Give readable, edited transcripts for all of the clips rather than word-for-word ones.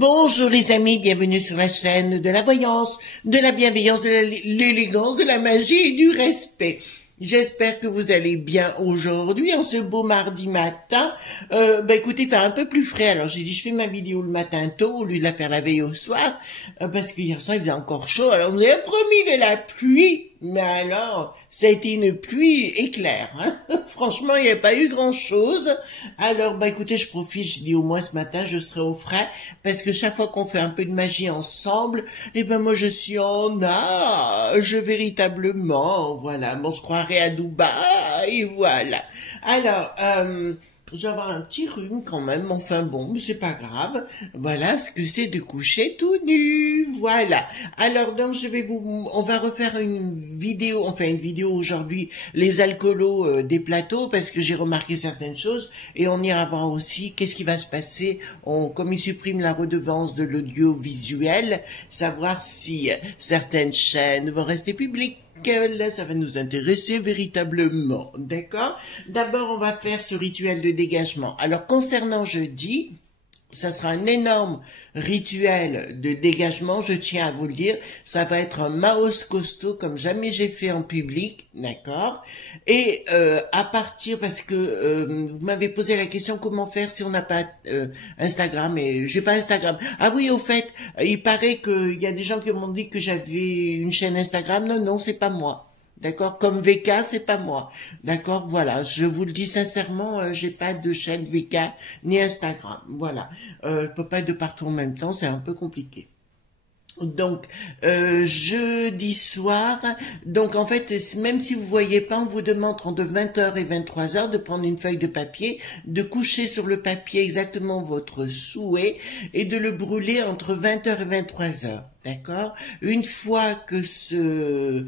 Bonjour les amis, bienvenue sur la chaîne de la voyance, de la bienveillance, de l'élégance, de la magie et du respect. J'espère que vous allez bien aujourd'hui, en ce beau mardi matin. Écoutez, il fait un peu plus frais, alors j'ai dit je fais ma vidéo le matin tôt, au lieu de la faire la veille au soir, parce que hier soir il faisait encore chaud, alors on nous avait promis de la pluie. Mais alors, ça a été une pluie éclair, hein. Franchement, il n'y a pas eu grand-chose. Alors, écoutez, je profite, je dis au moins ce matin, je serai au frais, parce que chaque fois qu'on fait un peu de magie ensemble, moi, je suis en nage, véritablement, voilà. On se croirait à Dubaï, voilà. Alors, je vais avoir un petit rhume quand même, enfin bon, mais c'est pas grave. Voilà ce que c'est de coucher tout nu, voilà. Alors donc on va refaire une vidéo aujourd'hui, les alcoolos des plateaux, parce que j'ai remarqué certaines choses, et on ira voir aussi qu'est-ce qui va se passer, comme ils suppriment la redevance de l'audiovisuel, savoir si certaines chaînes vont rester publiques. Là, ça va nous intéresser véritablement, d'accord? D'abord, on va faire ce rituel de dégagement. Alors, concernant jeudi, ça sera un énorme rituel de dégagement, je tiens à vous le dire. Ça va être un Maos costaud comme jamais j'ai fait en public, d'accord? Et à partir, parce que vous m'avez posé la question comment faire si on n'a pas Instagram, et j'ai pas Instagram. Ah oui, au fait, il paraît qu'il y a des gens qui m'ont dit que j'avais une chaîne Instagram. Non, c'est pas moi. D'accord, comme VK, c'est pas moi. D'accord, voilà, je vous le dis sincèrement, j'ai pas de chaîne VK ni Instagram. Voilà, je peux pas être de partout en même temps, c'est un peu compliqué. Donc, jeudi soir, donc en fait, même si vous voyez pas, on vous demande entre 20h et 23h de prendre une feuille de papier, de coucher sur le papier exactement votre souhait et de le brûler entre 20h et 23h. D'accord? Une fois que ce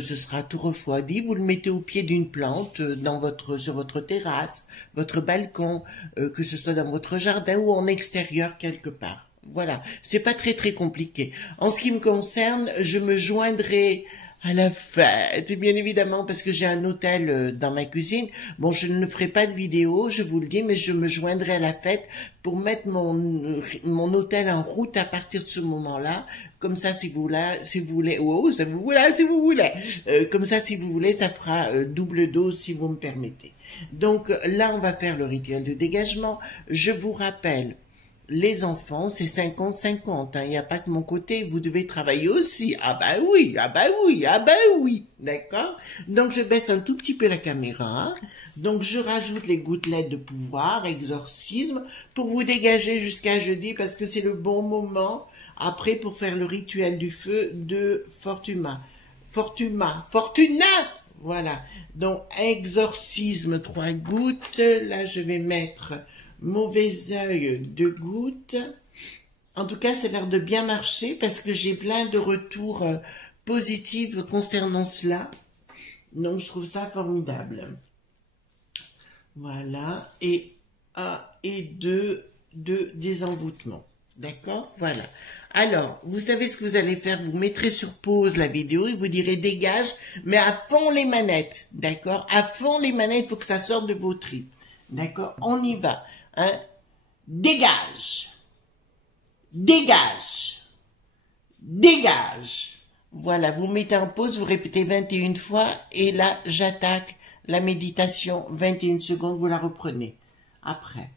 sera tout refroidi, vous le mettez au pied d'une plante sur votre terrasse, votre balcon, que ce soit dans votre jardin ou en extérieur quelque part. Voilà, c'est pas très compliqué. En ce qui me concerne, je me joindrai à la fête, bien évidemment, parce que j'ai un hôtel dans ma cuisine. Bon, je ne ferai pas de vidéo, je vous le dis, mais je me joindrai à la fête pour mettre mon hôtel en route à partir de ce moment-là. Comme ça, si vous voulez, comme ça, si vous voulez, ça fera double dose, si vous me permettez. Donc là, on va faire le rituel de dégagement. Je vous rappelle, les enfants, c'est 50-50, hein. Il n'y a pas que mon côté, vous devez travailler aussi. Ah bah oui, d'accord? Donc, je baisse un tout petit peu la caméra. Donc, je rajoute les gouttelettes de pouvoir, exorcisme, pour vous dégager jusqu'à jeudi, parce que c'est le bon moment, après, pour faire le rituel du feu de Fortuna. Voilà. Donc, exorcisme, 3 gouttes. Là, je vais mettre mauvais œil, 2 gouttes. En tout cas, ça a l'air de bien marcher parce que j'ai plein de retours positifs concernant cela. Donc, je trouve ça formidable. Voilà. Et 1 et 2 de désenvoûtement. D'accord? Voilà. Alors, vous savez ce que vous allez faire, vous mettrez sur pause la vidéo et vous direz dégage, mais à fond les manettes. D'accord? À fond les manettes, il faut que ça sorte de vos tripes. D'accord? On y va. Hein? Dégage, dégage, dégage. Voilà, vous mettez en pause, vous répétez 21 fois et là, j'attaque la méditation. 21 secondes, vous la reprenez. Après.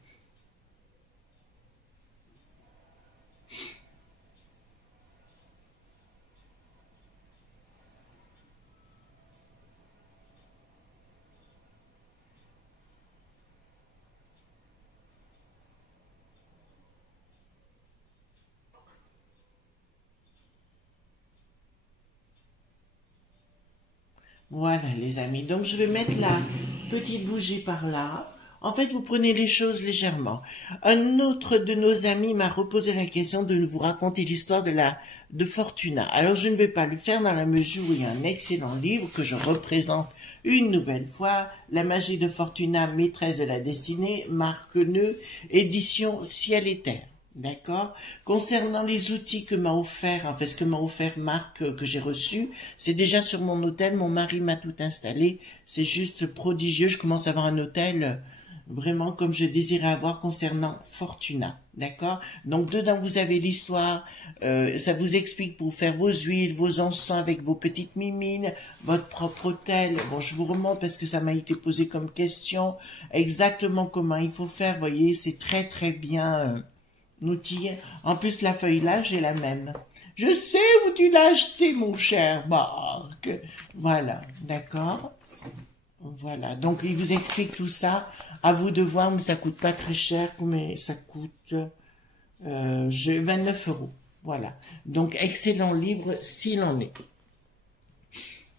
Voilà les amis, donc je vais mettre la petite bougie par là. En fait, vous prenez les choses légèrement. Un autre de nos amis m'a reposé la question de vous raconter l'histoire de Fortuna. Alors, je ne vais pas le faire dans la mesure où il y a un excellent livre que je représente une nouvelle fois, La magie de Fortuna, maîtresse de la destinée, Marc Neu, édition Ciel et Terre. D'accord. Concernant les outils que m'a offert, enfin ce que m'a offert Marc, que j'ai reçu, c'est déjà sur mon hôtel, mon mari m'a tout installé, c'est juste prodigieux, je commence à avoir un hôtel vraiment comme je désirais avoir concernant Fortuna, d'accord? Donc dedans vous avez l'histoire, ça vous explique pour faire vos huiles, vos encens avec vos petites mimines, votre propre autel. Bon, je vous remonte parce que ça m'a été posé comme question, exactement comment il faut faire, voyez, c'est très très bien outillé. En plus la feuille là, j'ai la même. Je sais où tu l'as acheté, mon cher Marc. Voilà, d'accord? Voilà, donc il vous explique tout ça. À vous de voir, mais ça coûte pas très cher. Combien ça coûte 29 €. Voilà. Donc, excellent livre s'il en est.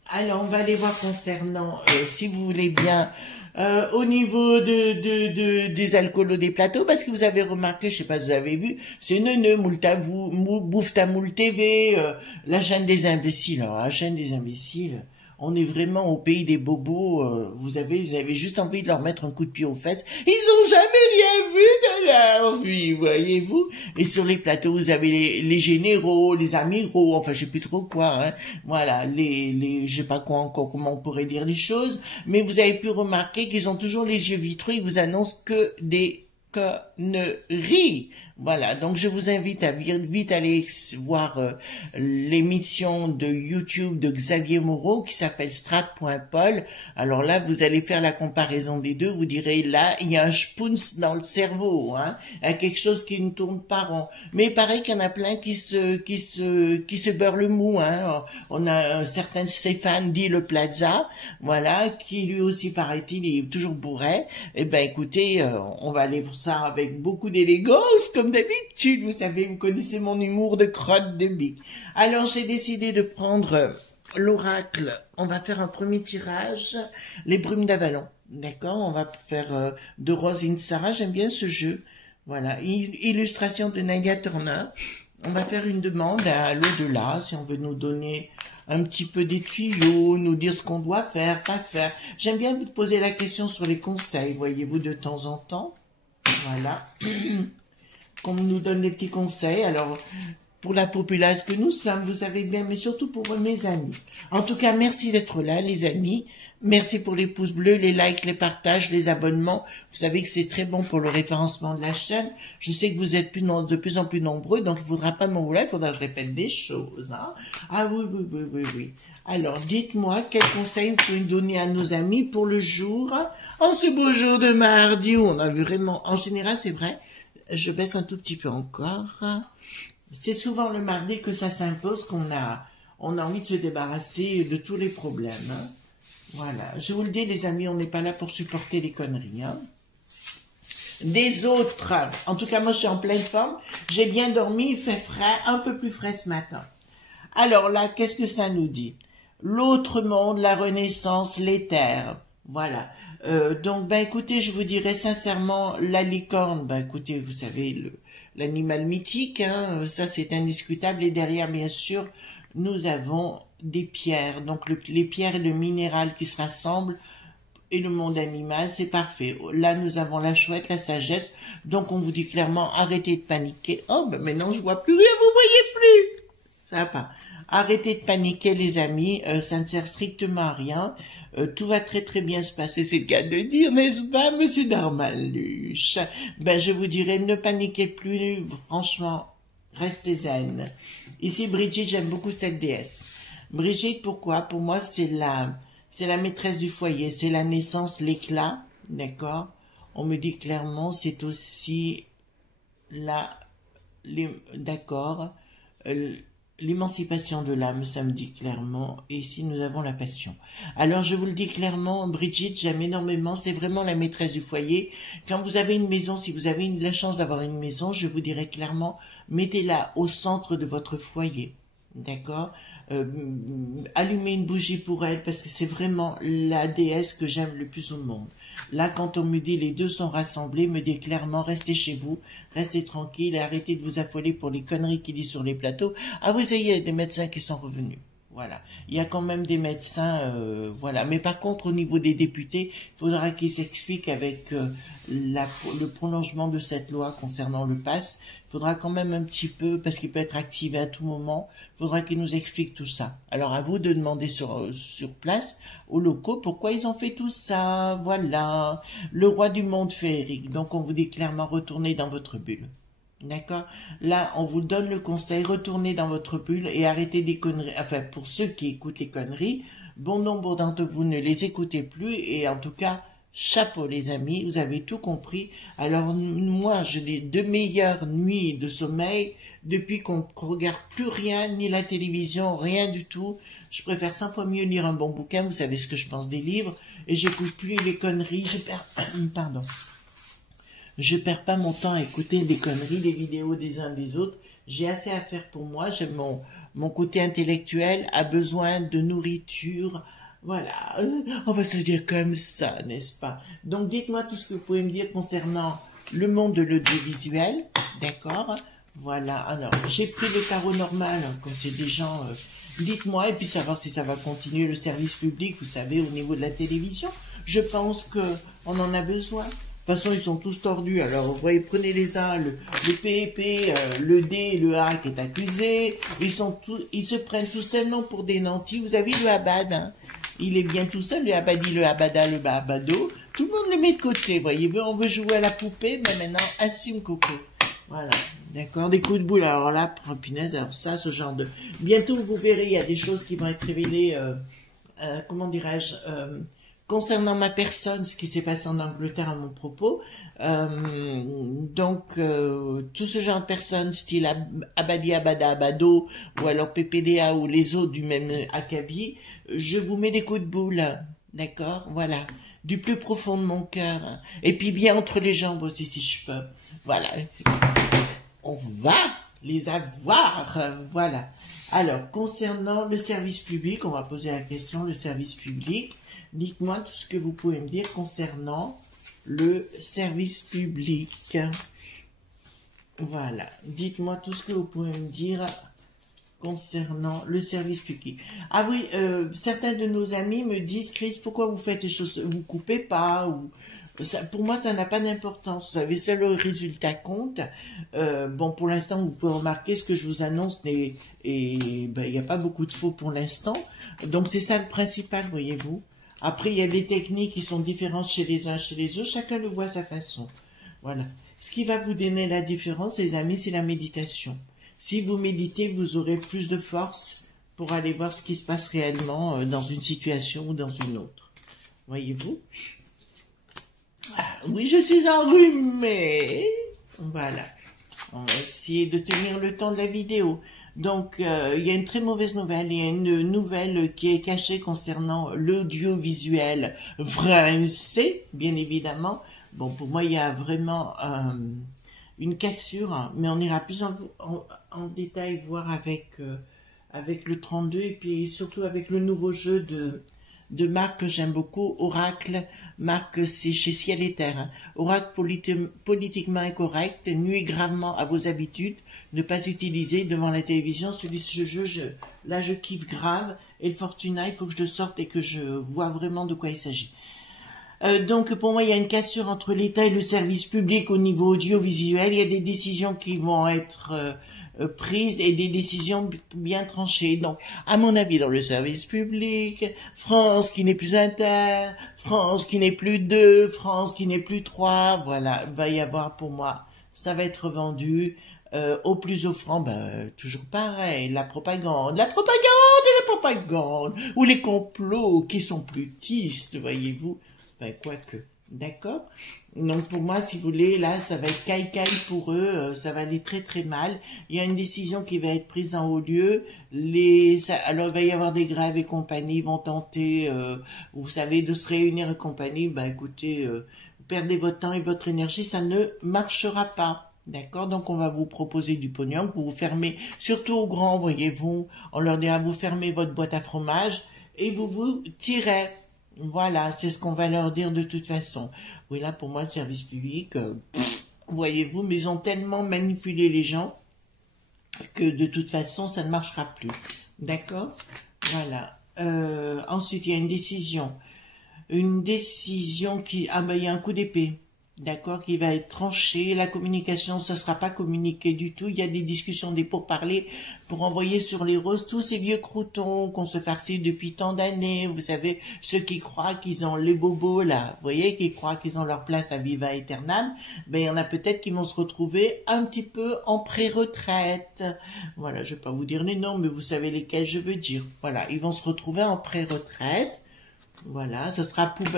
Alors, on va aller voir concernant, si vous voulez bien, au niveau des alcoolos des plateaux, parce que vous avez remarqué, je sais pas si vous avez vu, c'est Neuneu, Bouffe ta Moule TV, la chaîne des imbéciles. Alors, la chaîne des imbéciles, on est vraiment au pays des bobos. Vous avez juste envie de leur mettre un coup de pied aux fesses. Ils ont jamais rien vu de leur vie, voyez-vous. Et sur les plateaux, vous avez les généraux, les amiraux, enfin, je sais plus trop quoi, hein. Voilà, je sais pas quoi encore, comment on pourrait dire les choses. Mais vous avez pu remarquer qu'ils ont toujours les yeux vitreux. Ils vous annoncent que des conneries. Voilà, donc je vous invite à vite aller voir l'émission de YouTube de Xavier Moreau qui s'appelle Strat.Paul. Alors là, vous allez faire la comparaison des deux, vous direz là, il y a un spoons dans le cerveau, hein, il y a quelque chose qui ne tourne pas rond. Mais il paraît qu'il y en a plein qui se beurrent le mou, hein. On a un certain Stéphane dit le Plaza, voilà, qui lui aussi paraît-il est toujours bourré. Eh ben écoutez, on va aller voir ça avec beaucoup d'élégance, comme d'habitude, vous savez, vous connaissez mon humour de crotte de bique. Alors, j'ai décidé de prendre l'oracle. On va faire un premier tirage, les brumes d'Avalon. D'accord? On va faire de Rose in Sarah. J'aime bien ce jeu. Voilà. Illustration de Nadia Turner. On va faire une demande à l'au-delà, si on veut nous donner un petit peu des tuyaux, nous dire ce qu'on doit faire, pas faire. J'aime bien vous poser la question sur les conseils, voyez-vous, de temps en temps. Voilà. Qu'on nous donne des petits conseils. Alors, pour la populace que nous sommes, vous savez bien, mais surtout pour mes amis. En tout cas, merci d'être là, les amis. Merci pour les pouces bleus, les likes, les partages, les abonnements. Vous savez que c'est très bon pour le référencement de la chaîne. Je sais que vous êtes de plus en plus nombreux, donc il ne faudra pas m'en vouloir, il faudra que je répète des choses. Hein. Ah oui, oui, oui, oui, oui. Alors, dites-moi, quels conseils vous pouvez donner à nos amis pour le jour, en ce beau jour de mardi où on a vraiment, en général, c'est vrai, je baisse un tout petit peu encore. C'est souvent le mardi que ça s'impose, qu'on a envie de se débarrasser de tous les problèmes. Hein. Voilà. Je vous le dis, les amis, on n'est pas là pour supporter les conneries. Hein. Des autres. En tout cas, moi, je suis en pleine forme. J'ai bien dormi, il fait frais, un peu plus frais ce matin. Alors là, qu'est-ce que ça nous dit? L'autre monde, la renaissance, l'éther. Voilà. Donc, ben écoutez, je vous dirais sincèrement, la licorne, ben écoutez, vous savez, l'animal mythique, hein, ça c'est indiscutable. Et derrière, bien sûr, nous avons des pierres. Donc, les pierres et le minéral qui se rassemblent et le monde animal, c'est parfait. Là, nous avons la chouette, la sagesse. Donc, on vous dit clairement, arrêtez de paniquer. Oh, ben maintenant, je vois plus rien, vous voyez plus. Ça va pas. Arrêtez de paniquer, les amis. Ça ne sert strictement à rien. Tout va très très bien se passer, c'est le cas de le dire, n'est-ce pas, monsieur Darmaluche? Ben, je vous dirais, ne paniquez plus, franchement, restez zen. Ici, Brigitte, j'aime beaucoup cette déesse. Brigitte, pourquoi? Pour moi, c'est la maîtresse du foyer, c'est la naissance, l'éclat, d'accord? On me dit clairement, c'est aussi d'accord, l'émancipation de l'âme, ça me dit clairement, et ici nous avons la passion. Alors je vous le dis clairement, Brigitte, j'aime énormément, c'est vraiment la maîtresse du foyer. Quand vous avez une maison, si vous avez la chance d'avoir une maison, je vous dirais clairement, mettez-la au centre de votre foyer, d'accord? Allumez une bougie pour elle, parce que c'est vraiment la déesse que j'aime le plus au monde. Là, quand on me dit les deux sont rassemblés, me dit clairement, restez chez vous, restez tranquille et arrêtez de vous affoler pour les conneries qu'il dit sur les plateaux. Ah, vous voyez, des médecins qui sont revenus. Voilà, il y a quand même des médecins, voilà. Mais par contre, au niveau des députés, il faudra qu'ils s'expliquent avec le prolongement de cette loi concernant le pass. Il faudra quand même un petit peu, parce qu'il peut être activé à tout moment, il faudra qu'ils nous expliquent tout ça. Alors à vous de demander sur place, aux locaux, pourquoi ils ont fait tout ça. Voilà, le roi du monde féerique. Donc on vous dit clairement, retournez dans votre bulle. D'accord? Là, on vous donne le conseil, retournez dans votre bulle et arrêtez des conneries. Enfin, pour ceux qui écoutent les conneries, bon nombre d'entre vous ne les écoutez plus et en tout cas, chapeau les amis, vous avez tout compris. Alors moi, j'ai des 2 meilleures nuits de sommeil depuis qu'on ne regarde plus rien, ni la télévision, rien du tout. Je préfère 100 fois mieux lire un bon bouquin, vous savez ce que je pense des livres, et j'écoute plus les conneries, pardon. Je perds pas mon temps à écouter des conneries, des vidéos des uns des autres. J'ai assez à faire pour moi. Mon côté intellectuel a besoin de nourriture. Voilà, on va se le dire comme ça, n'est-ce pas? Donc dites-moi tout ce que vous pouvez me dire concernant le monde de l'audiovisuel, d'accord? Voilà, alors j'ai pris le tarot normal, comme c'est des gens... dites-moi, et puis savoir si ça va continuer le service public, vous savez, au niveau de la télévision. Je pense que on en a besoin. De toute façon, ils sont tous tordus. Alors, vous voyez, prenez les uns, le PEP, le D et le A qui est accusé. Ils se prennent tous tellement pour des nantis. Vous avez le Abad, hein. Il est bien tout seul, le Abadi, le Abada, le Babado. Tout le monde le met de côté, voyez. On veut jouer à la poupée, mais maintenant, assume Coco. Voilà. D'accord, des coups de boule. Alors là, punaise, alors ça, ce genre de... Bientôt, vous verrez, il y a des choses qui vont être révélées, comment dirais-je, concernant ma personne, ce qui s'est passé en Angleterre à mon propos. Donc, tout ce genre de personnes, style Abadi, Abada, Abado, ou alors PPDA, ou les autres du même acabit, je vous mets des coups de boule, d'accord, voilà, du plus profond de mon cœur, et puis bien entre les jambes aussi, si je peux, voilà, on va les avoir, voilà. Alors, concernant le service public, on va poser la question, le service public, dites-moi tout ce que vous pouvez me dire concernant le service public, voilà, dites-moi tout ce que vous pouvez me dire concernant le service public. Ah oui, certains de nos amis me disent, Chris, pourquoi vous faites les choses, vous coupez pas, ou ça, pour moi ça n'a pas d'importance, vous savez, seul le résultat compte. Bon, pour l'instant vous pouvez remarquer ce que je vous annonce, et ben, il n'y a pas beaucoup de faux pour l'instant, donc c'est ça le principal, voyez-vous. Après il y a des techniques qui sont différentes chez les uns, chez les autres, chacun le voit à sa façon, voilà. Ce qui va vous donner la différence, les amis, c'est la méditation. Si vous méditez, vous aurez plus de force pour aller voir ce qui se passe réellement dans une situation ou dans une autre. Voyez-vous? Ah, oui, je suis enrhumée. Voilà. On va essayer de tenir le temps de la vidéo. Donc, il y a une très mauvaise nouvelle. Il y a une nouvelle qui est cachée concernant l'audiovisuel français, bien évidemment. Bon, pour moi, il y a vraiment... une cassure, mais on ira plus en détail voir avec le 32 et puis surtout avec le nouveau jeu de Marc que j'aime beaucoup, Oracle. Marc, c'est chez Ciel et Terre, hein. Oracle politiquement incorrect, nuit gravement à vos habitudes, ne pas utiliser devant la télévision. Ce jeu, là je kiffe grave, et le Fortuna, il faut que je le sorte et que je vois vraiment de quoi il s'agit. Donc pour moi il y a une cassure entre l'État et le service public au niveau audiovisuel. Il y a des décisions qui vont être prises et des décisions bien tranchées. Donc à mon avis dans le service public, France qui n'est plus inter, France qui n'est plus 2, France qui n'est plus 3, voilà, va y avoir pour moi, ça va être vendu au plus offrant, ben, toujours pareil, la propagande, ou les complots qui sont plus tistes, voyez-vous. Ben, quoique, d'accord. Donc pour moi, si vous voulez, là, ça va être caille-caille pour eux, ça va aller très très mal. Il y a une décision qui va être prise en haut lieu. Alors il va y avoir des grèves et compagnie, ils vont tenter, vous savez, de se réunir et compagnie. Ben écoutez, vous perdez votre temps et votre énergie, ça ne marchera pas. D'accord, donc on va vous proposer du pognon, vous vous fermez, surtout aux grands, voyez-vous, on leur dira vous fermez votre boîte à fromage et vous tirez. Voilà, c'est ce qu'on va leur dire de toute façon. Oui, là, pour moi, le service public, voyez-vous, mais ils ont tellement manipulé les gens que de toute façon, ça ne marchera plus. D'accord? Voilà. Ensuite, il y a une décision. Une décision qui... Ah ben, il y a un coup d'épée. D'accord, qui va être tranché. La communication, ça sera pas communiqué du tout. Il y a des discussions, des pourparlers pour envoyer sur les roses tous ces vieux croutons qu'on se farcit depuis tant d'années. Vous savez, ceux qui croient qu'ils ont les bobos là, vous voyez, qui croient qu'ils ont leur place à Viva Aeternam, ben il y en a peut-être qui vont se retrouver un petit peu en pré-retraite. Voilà, je vais pas vous dire les noms, mais vous savez lesquels je veux dire. Voilà, ils vont se retrouver en pré-retraite. Voilà, ce sera plus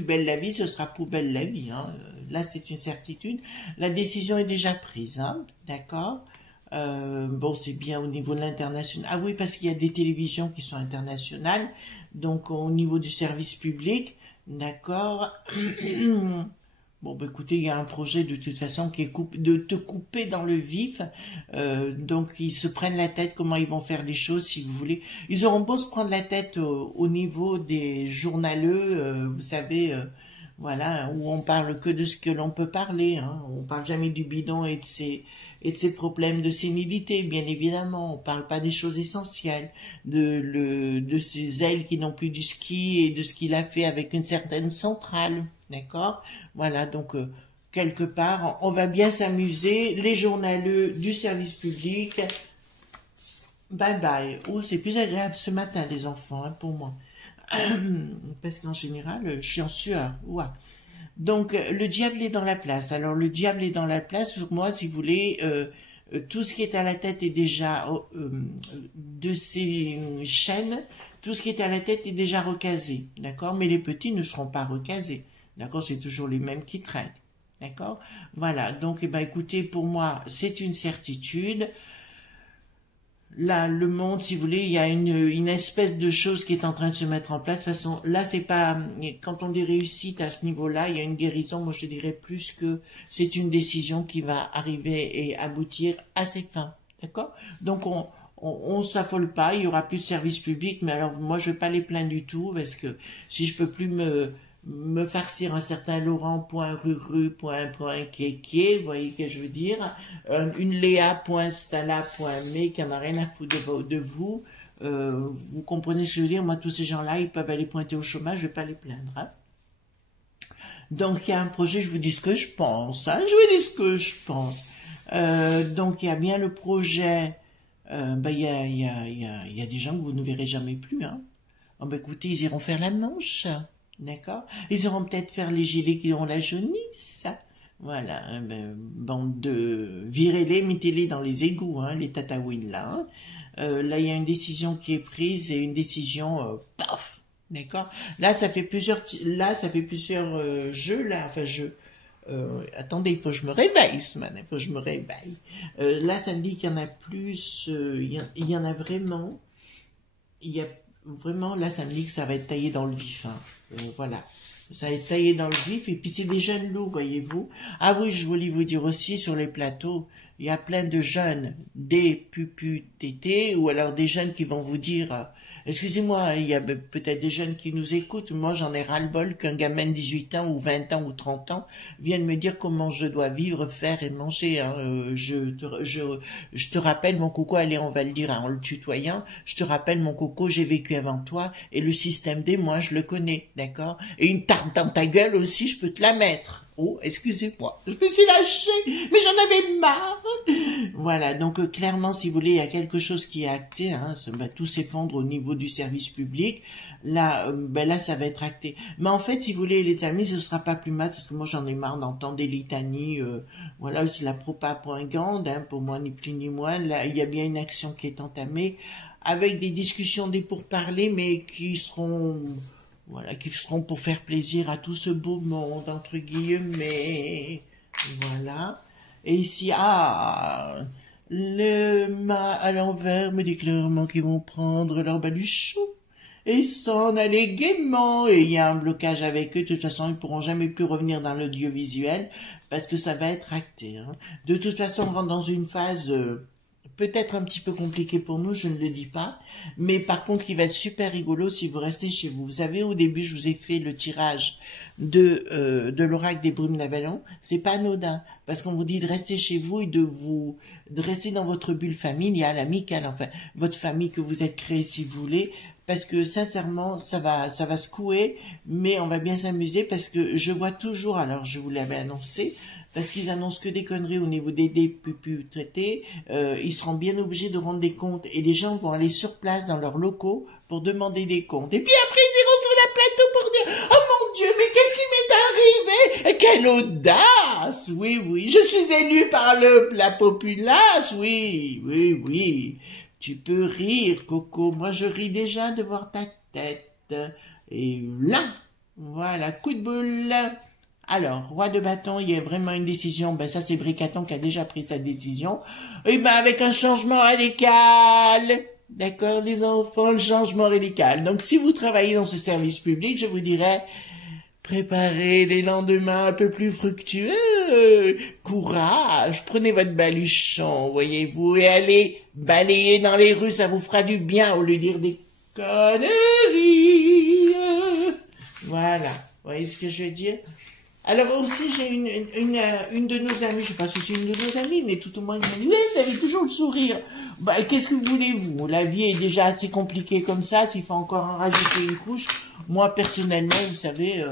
belle la vie, ce sera plus belle la vie. Hein. Là, c'est une certitude. La décision est déjà prise, hein, d'accord. Bon, c'est bien au niveau de l'international. Ah oui, parce qu'il y a des télévisions qui sont internationales. Donc, au niveau du service public, d'accord. Bon, bah, écoutez, il y a un projet de toute façon qui est de te couper dans le vif. Donc, ils se prennent la tête comment ils vont faire les choses, si vous voulez. Ils auront beau se prendre la tête au niveau des journaleux, vous savez, voilà, où on parle que de ce que l'on peut parler. Hein. On parle jamais du bidon et de ses problèmes de sénilité, bien évidemment. On parle pas des choses essentielles, de ses ailes qui n'ont plus du ski et de ce qu'il a fait avec une certaine centrale. D'accord? Voilà, donc quelque part, on va bien s'amuser. Les journaleux du service public, bye bye. Oh, c'est plus agréable ce matin, les enfants, hein, pour moi. Parce qu'en général, je suis en sueur. Ouais. Donc, le diable est dans la place. Alors, le diable est dans la place, pour moi, si vous voulez, tout ce qui est à la tête est déjà, de ces chaînes, tout ce qui est à la tête est déjà recasé. D'accord? Mais les petits ne seront pas recasés. D'accord, c'est toujours les mêmes qui traînent. D'accord. Voilà, donc eh ben, écoutez, pour moi, c'est une certitude. Là, le monde, si vous voulez, il y a une espèce de chose qui est en train de se mettre en place. De toute façon, là, c'est pas... Quand on dit réussite à ce niveau-là, il y a une guérison. Moi, je dirais plus que c'est une décision qui va arriver et aboutir à ses fins. D'accord. Donc, on s'affole pas, il y aura plus de service public, mais alors moi je vais pas les plaindre du tout, parce que si je peux plus me farcir un certain Laurent.Ruru.Kéké, vous voyez ce que je veux dire, une Léa.Sala.me qui en a rien à foutre de vous, vous comprenez ce que je veux dire, moi tous ces gens-là, ils peuvent aller pointer au chômage, je vais pas les plaindre, hein. Donc il y a un projet, je vous dis ce que je pense, hein, je vous dis ce que je pense. Donc il y a bien le projet, bah il y a des gens que vous ne verrez jamais plus, hein. Oh, bah, écoutez, ils iront faire la manche. D'accord? Ils iront peut-être faire les gilets qui ont la jaunisse. Voilà, ben, bande de... Virez-les, mettez-les dans les égouts, hein, les tatouines là. Hein. Là, il y a une décision qui est prise et une décision... paf! D'accord? Là, ça fait plusieurs jeux, là. Enfin, jeux... attendez, il faut que je me réveille ce matin, il faut que je me réveille. Là, ça me dit qu'il y en a plus... il y en a vraiment... Il y a vraiment, là, ça me dit que ça va être taillé dans le vif. Hein. Voilà. Ça va être taillé dans le vif. Et puis, c'est des jeunes loups, voyez-vous. Ah oui, je voulais vous dire aussi, sur les plateaux, il y a plein de jeunes, des pupus-tétés, ou alors des jeunes qui vont vous dire... excusez-moi, il y a peut-être des jeunes qui nous écoutent. Moi, j'en ai ras-le-bol qu'un gamin de 18 ans ou 20 ans ou 30 ans vienne me dire comment je dois vivre, faire et manger. Hein. Je te rappelle, mon coco, allez, on va le dire hein, en le tutoyant. Je te rappelle, mon coco, j'ai vécu avant toi et le système D, moi, je le connais, d'accord? Et une tarte dans ta gueule aussi, je peux te la mettre. Oh, excusez-moi, je me suis lâchée, mais j'en avais marre. Voilà, donc clairement, si vous voulez, il y a quelque chose qui est acté, hein, tout s'effondre au niveau du service public. Là, là, ça va être acté. Mais en fait, si vous voulez, les amis, ce sera pas plus mal, parce que moi, j'en ai marre d'entendre des litanies. Voilà, c'est la propagande, hein, pour moi, ni plus ni moins. Là, il y a bien une action qui est entamée, avec des discussions, des pourparlers, mais qui seront... Voilà, qui seront pour faire plaisir à tout ce beau monde, entre guillemets. Voilà. Et ici, le mât à l'envers me dit clairement qu'ils vont prendre leur baluchon et s'en aller gaiement. Et il y a un blocage avec eux. De toute façon, ils ne pourront jamais plus revenir dans l'audiovisuel parce que ça va être acté. Hein. De toute façon, on rentre dans une phase... peut-être un petit peu compliqué pour nous, je ne le dis pas, mais par contre, il va être super rigolo si vous restez chez vous. Vous savez, au début, je vous ai fait le tirage de l'oracle des brumes d'Avalon. C'est pas anodin, parce qu'on vous dit de rester chez vous et de rester dans votre bulle familiale, amicale, enfin, votre famille que vous êtes créée si vous voulez, parce que sincèrement, ça va secouer, mais on va bien s'amuser parce que je vois toujours, alors je vous l'avais annoncé, parce qu'ils annoncent que des conneries au niveau des pupus traités, ils seront bien obligés de rendre des comptes et les gens vont aller sur place dans leurs locaux pour demander des comptes. Et puis après, ils iront sur la plateau pour dire « Oh mon Dieu, mais qu'est-ce qui m'est arrivé? Quelle audace! Oui, oui, je suis élu par la populace, oui, oui, oui. Tu peux rire, Coco. Moi, je ris déjà de voir ta tête. Et là, voilà, coup de boule. » Alors, roi de bâton, il y a vraiment une décision. Ben ça, c'est Bricaton qui a déjà pris sa décision. Et ben avec un changement radical. D'accord, les enfants, le changement radical. Donc, si vous travaillez dans ce service public, je vous dirais, préparez les lendemains un peu plus fructueux. Courage, prenez votre baluchon, voyez-vous, et allez balayer dans les rues, ça vous fera du bien au lieu de dire des conneries. Voilà, vous voyez ce que je veux dire? Alors aussi, j'ai une de nos amies, je sais pas si c'est une de nos amies, mais tout au moins, elle m'a dit, oui, vous avez toujours le sourire. Bah, qu'est-ce que voulez-vous? La vie est déjà assez compliquée comme ça, s'il faut encore en rajouter une couche. Moi, personnellement, vous savez,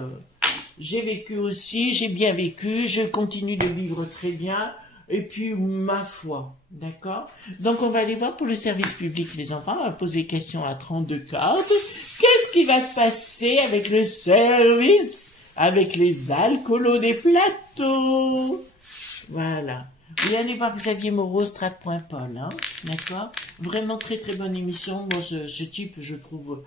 j'ai vécu aussi, j'ai bien vécu, je continue de vivre très bien, et puis, ma foi, d'accord? Donc, on va aller voir pour le service public, les enfants, on va poser des questions à 32 cartes. Qu'est-ce qui va se passer avec le service? Avec les alcoolos des plateaux. Voilà. Vous allez voir Xavier Moreau, strat.pol, hein, d'accord? Vraiment très très bonne émission. Moi, ce type, je trouve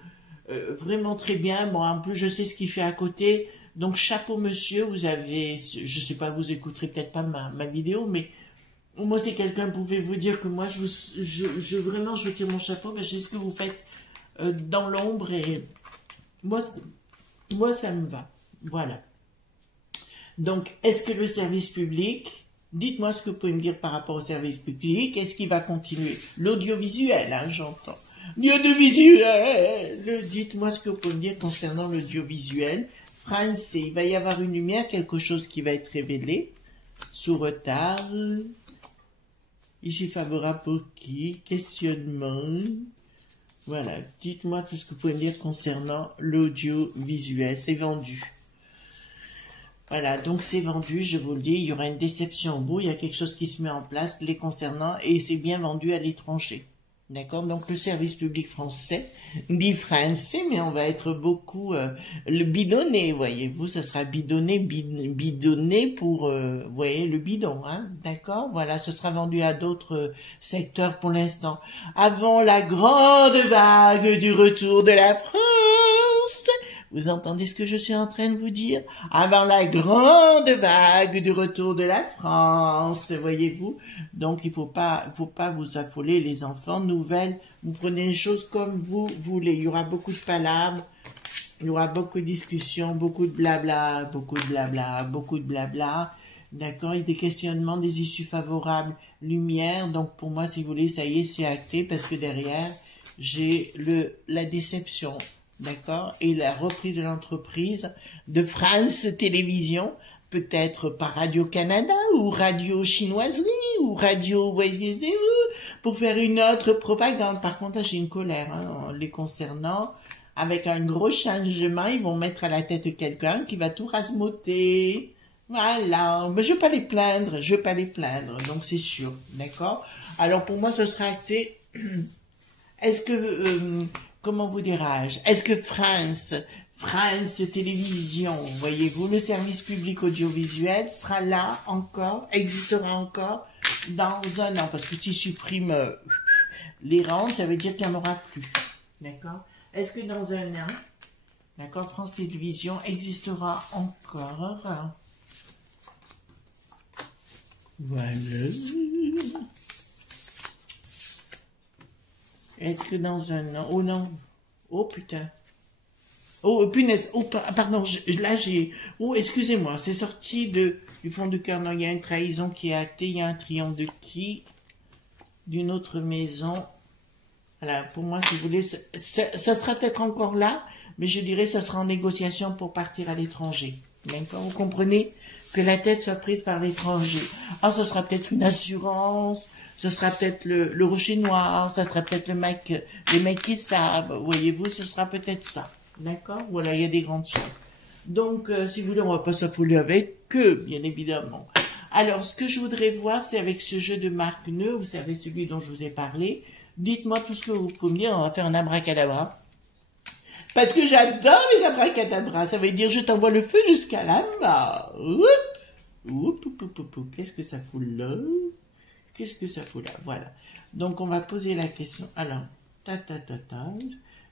vraiment très bien. Bon, en plus, je sais ce qu'il fait à côté. Donc, chapeau monsieur, vous avez, je sais pas, vous écouterez peut-être pas ma vidéo, mais moi, c'est quelqu'un, pouvez-vous dire que moi, vraiment, je tire mon chapeau, mais je sais ce que vous faites dans l'ombre et moi, ça me va. Voilà. Donc, est-ce que le service public, dites-moi ce que vous pouvez me dire par rapport au service public, est-ce qu'il va continuer? L'audiovisuel, hein, j'entends. L'audiovisuel! Dites-moi ce que vous pouvez me dire concernant l'audiovisuel français. Il va y avoir une lumière, quelque chose qui va être révélé, sous retard. Ici favorable pour qui? Questionnement. Voilà, dites-moi tout ce que vous pouvez me dire concernant l'audiovisuel. C'est vendu. Voilà, donc c'est vendu, je vous le dis, il y aura une déception au bout, il y a quelque chose qui se met en place les concernant et c'est bien vendu à l'étranger. D'accord? Donc le service public français, dit français, mais on va être beaucoup le bidonné, voyez-vous, ça sera bidonné, bidonné pour, vous voyez, le bidon, hein? D'accord? Voilà, ce sera vendu à d'autres secteurs pour l'instant. Avant la grande vague du retour de la France, vous entendez ce que je suis en train de vous dire? Avant la grande vague du retour de la France, voyez-vous? Donc, il faut pas vous affoler, les enfants. Nouvelles, vous prenez les choses comme vous voulez. Il y aura beaucoup de palabres, il y aura beaucoup de discussions, beaucoup de blabla, beaucoup de blabla, beaucoup de blabla. D'accord? Il y a des questionnements, des issues favorables, lumière. Donc, pour moi, si vous voulez, ça y est, c'est acté parce que derrière, j'ai la déception. D'accord? Et la reprise de l'entreprise de France Télévisions, peut-être par Radio-Canada ou Radio Chinoiserie ou Radio, voyez-vous, pour faire une autre propagande. Par contre, j'ai une colère hein, les concernant. Avec un gros changement, ils vont mettre à la tête quelqu'un qui va tout rasmoter. Voilà. Mais je vais pas les plaindre, donc c'est sûr. D'accord? Alors pour moi, ce sera acté. Est-ce que... comment vous dirais-je? Est-ce que France Télévisions, voyez-vous, le service public audiovisuel sera là encore, existera encore dans un an? Parce que si je supprime les rentes, ça veut dire qu'il n'y en aura plus. D'accord? Est-ce que dans un an, d'accord, France Télévisions existera encore? Voilà. Est-ce que dans un an... Oh non. Oh putain. Oh punaise. Oh pardon. Là j'ai... Oh excusez-moi. C'est sorti du fond du cœur. Non, il y a une trahison qui est actée. Il y a un triomphe de qui? d'une autre maison. Voilà, pour moi, si vous voulez, ça sera peut-être encore là, mais je dirais que ça sera en négociation pour partir à l'étranger. D'accord? Vous comprenez? Que la tête soit prise par l'étranger. Ah, ce sera peut-être une assurance, ce sera peut-être le rocher noir, ça sera peut-être les mecs qui savent, voyez-vous, ce sera peut-être ça. D'accord? Voilà, il y a des grandes chances. Donc, si vous voulez, on va pas s'affoler avec eux, bien évidemment. Alors, ce que je voudrais voir, c'est avec ce jeu de marque nœud, vous savez, celui dont je vous ai parlé. Dites-moi tout ce que vous pouvez me dire, on va faire un abracadabra. Parce que j'adore les abracadabras, ça veut dire je t'envoie le feu jusqu'à la mort. Qu'est-ce que ça fout là? Qu'est-ce que ça fout là? Voilà. Donc, on va poser la question. Alors,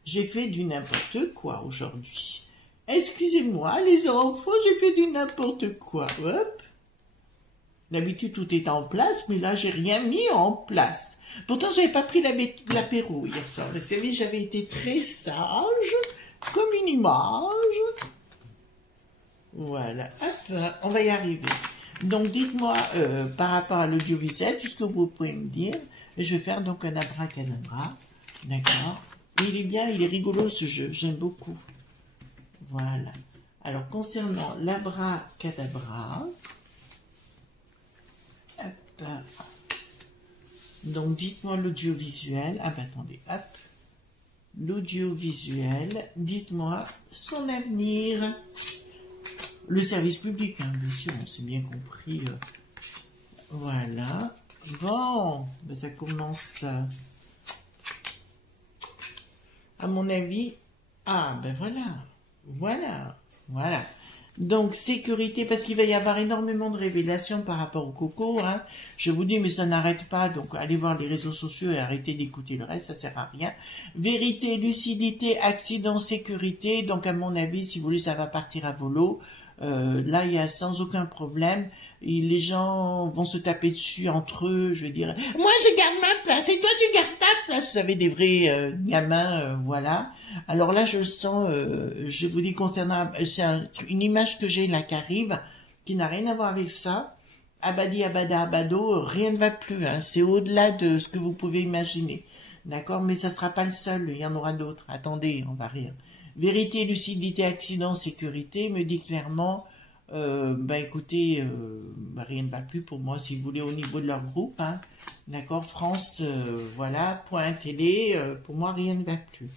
j'ai fait du n'importe quoi aujourd'hui. Excusez-moi, les enfants, j'ai fait du n'importe quoi. Hop. D'habitude, tout est en place, mais là, j'ai rien mis en place. Pourtant, j'avais pas pris l'apéro hier soir. Vous savez, j'avais été très sage, comme une image. Voilà. Hop, on va y arriver. Donc, dites-moi, par rapport à l'audiovisuel, tout ce que vous pouvez me dire. Je vais faire donc un abracadabra. D'accord. Il est bien, il est rigolo ce jeu. J'aime beaucoup. Voilà. Alors, concernant l'abracadabra, hop. Donc, dites-moi l'audiovisuel. Ah ben, attendez, hop. L'audiovisuel, dites-moi son avenir. Le service public, hein, bien sûr, on s'est bien compris. Voilà. Bon, ben, ça commence, à mon avis. Ah, ben voilà. Voilà. Donc, sécurité, parce qu'il va y avoir énormément de révélations par rapport au coco. Hein. Je vous dis, mais ça n'arrête pas. Donc, allez voir les réseaux sociaux et arrêtez d'écouter le reste, ça sert à rien. Vérité, lucidité, accident, sécurité. Donc, à mon avis, si vous voulez, ça va partir à volo. Là, il y a sans aucun problème. Et les gens vont se taper dessus entre eux. Je veux dire, moi, je garde ma place et toi, tu gardes ta place. Vous savez, des vrais gamins, voilà. Alors là, je sens, je vous dis concernant, c'est une image que j'ai là qui arrive, qui n'a rien à voir avec ça. Abadi, abada, abado, rien ne va plus. Hein. C'est au-delà de ce que vous pouvez imaginer. D'accord? Mais ça sera pas le seul, il y en aura d'autres. Attendez, on va rire. Vérité, lucidité, accident, sécurité, me dit clairement, écoutez, rien ne va plus pour moi, si vous voulez, au niveau de leur groupe. Hein. D'accord? France, voilà, point télé, pour moi, rien ne va plus.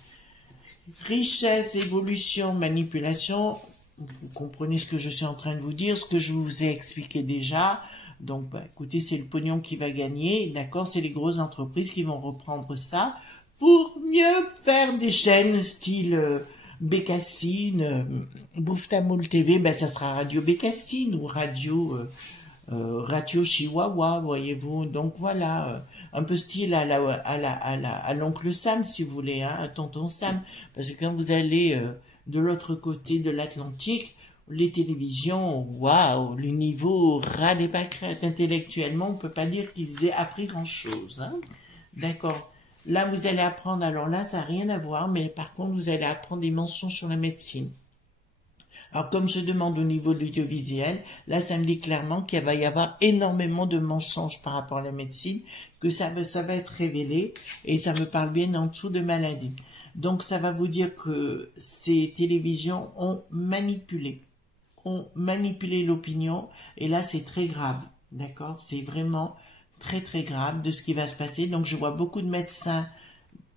Richesse, évolution, manipulation, vous comprenez ce que je suis en train de vous dire, ce que je vous ai expliqué déjà. Donc, écoutez, c'est le pognon qui va gagner, d'accord? C'est les grosses entreprises qui vont reprendre ça pour mieux faire des chaînes style Bécassine, Bouffe-ta-moule TV, ben ça sera Radio Bécassine ou Radio Chihuahua, voyez-vous. Donc voilà, un peu style à l'oncle Sam, si vous voulez, hein, à tonton Sam. Parce que quand vous allez de l'autre côté de l'Atlantique, les télévisions, waouh, le niveau ras les pâquerettes. Intellectuellement, on ne peut pas dire qu'ils aient appris grand-chose. Hein. D'accord. Là, vous allez apprendre, alors là, ça n'a rien à voir, mais par contre, vous allez apprendre des mensonges sur la médecine. Alors, comme je demande au niveau de l'audiovisuel, là, ça me dit clairement qu'il va y avoir énormément de mensonges par rapport à la médecine, que ça va être révélé, et ça me parle bien en dessous de maladie. Donc, ça va vous dire que ces télévisions ont manipulé l'opinion, et là, c'est très grave, d'accord? C'est vraiment très, très grave de ce qui va se passer. Donc, je vois beaucoup de médecins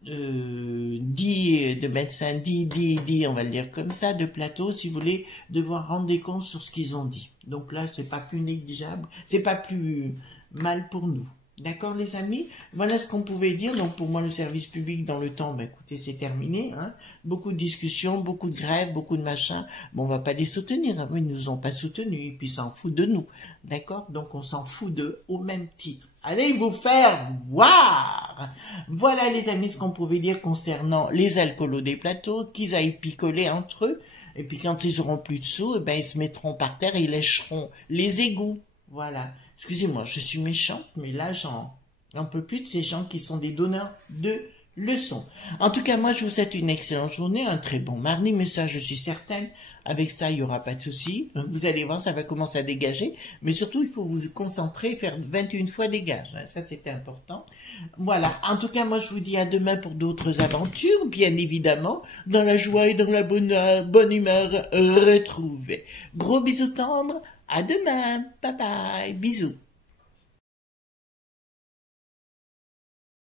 on va le dire comme ça, de plateau, si vous voulez, devoir rendre des comptes sur ce qu'ils ont dit. Donc là, c'est pas plus négligeable, c'est pas plus mal pour nous. D'accord, les amis? Voilà ce qu'on pouvait dire. Donc, pour moi, le service public dans le temps, écoutez, c'est terminé. Hein. Beaucoup de discussions, beaucoup de grèves, beaucoup de machins. Bon, on va pas les soutenir. Hein. Ils nous ont pas soutenus. Et puis, ils s'en foutent de nous. D'accord? Donc, on s'en fout d'eux au même titre. Allez vous faire voir! Voilà, les amis, ce qu'on pouvait dire concernant les alcoolos des plateaux, qu'ils aillent picoler entre eux. Et puis, quand ils auront plus de sous, ils se mettront par terre et ils lècheront les égouts. Voilà. Excusez-moi, je suis méchante, mais là, j'en peux plus de ces gens qui sont des donneurs de leçon. En tout cas, moi, je vous souhaite une excellente journée, un très bon mardi, mais ça, je suis certaine, avec ça, il n'y aura pas de souci. Vous allez voir, ça va commencer à dégager, mais surtout, il faut vous concentrer, faire 21 fois dégage. Ça, c'était important. Voilà. En tout cas, moi, je vous dis à demain pour d'autres aventures, bien évidemment, dans la joie et dans la bonne humeur retrouvée. Gros bisous tendres. À demain. Bye bye. Bisous.